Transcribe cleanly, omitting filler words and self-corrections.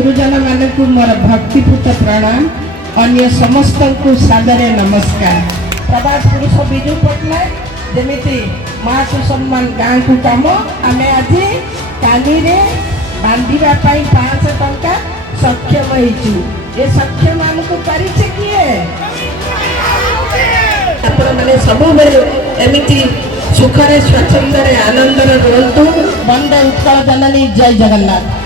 गुरुजन मान को मोर भक्तिपूत प्रणाम अन्य समस्त को सादर नमस्कार। प्रभात पुरुष विजु पट्टनायक जमीती माँ को सम्मान गाँव को कम आम आज कानी बांधा 500 टंका सक्षम हो सक्षम आमको पारिछे किए मैंने सब एमती सुखरे स्वच्छंदे आनंद रुहतु। वंदे उत्कल जननी जय जगन्नाथ।